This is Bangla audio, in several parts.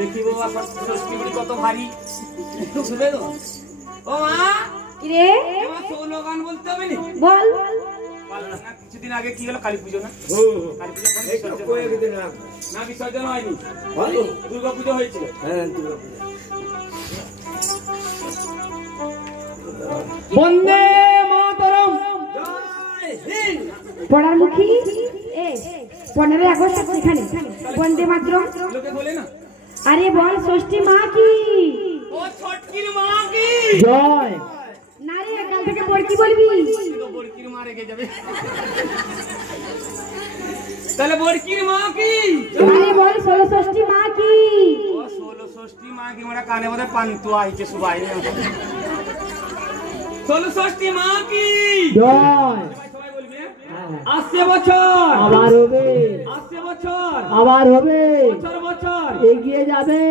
দেখি বাবা ষষ্ঠী বুড়ি কত ভারী শুনবে তো ও মা কি রে তোমার সোলো গান বলতে হবে না বল কিছুদিন আগে কি হলো কালী পুজো না কালী পুজো না বিসর্জন হয়নি দুর্গা পুজো হয়েছিল হ্যাঁ দুর্গা পুজো বন্দে মাতরম পড়ার মুখী এ 15 আগস্ট এখানে বন্দে মাতরম লোকে বলে না আরে বল ষষ্ঠী মা কি ও ছটকির মা কি জয় না রে কাল থেকে বড়কি বলবি তো বড়কির মা রেগে যাবে তাহলে বড়কির মা কি আরে বল ষোলো ষষ্ঠী মা কি ও ষোলো ষষ্ঠী মা কি মোরা কানে বোধ পান্তু আইছে সুবাই ষোলো ষষ্ঠী মা কি জয় সবাই বলবি আসছে বছর আবার হবে আসছে বছর আবার হবে বছর বছর এগিয়ে যাবে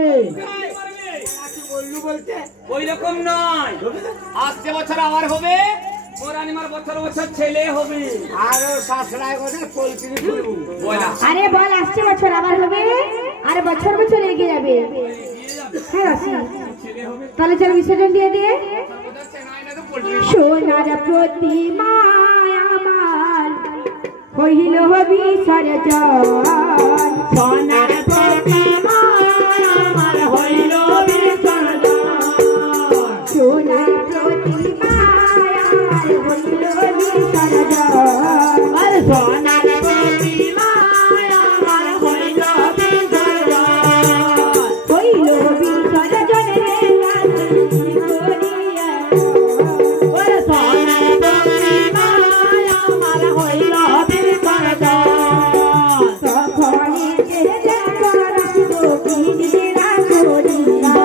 বলতে ওই রকম নয় আসছে বছর আবার হবে মোরানিমার বছর বছর ছেলে হবে আর শাশুড়ায় কথা পোলট্রি ফুলবো বলা আরে বল আসছে বছর আবার হবে আর বছর বছর এগিয়ে যাবে হ্যাঁ আসি ছেলে হবে তাহলে চল বিসর্জন দিয়ে দে পোলট্রি সোনার প্রতিমা আমার হইল বিসর্জন সোনার প্রতিমা আমার হইল বিসর্জন সোনার প্রতিমা আমার হইল বিসর্জন আর সোনার প্রতিমা আমার হইল বিসর্জন হইল বিসর্জন রে করিয়া ওরে সোনার প্রতিমা আমার হইল বিসর্জন তখনই যে করা গোপিনীরা করিয়া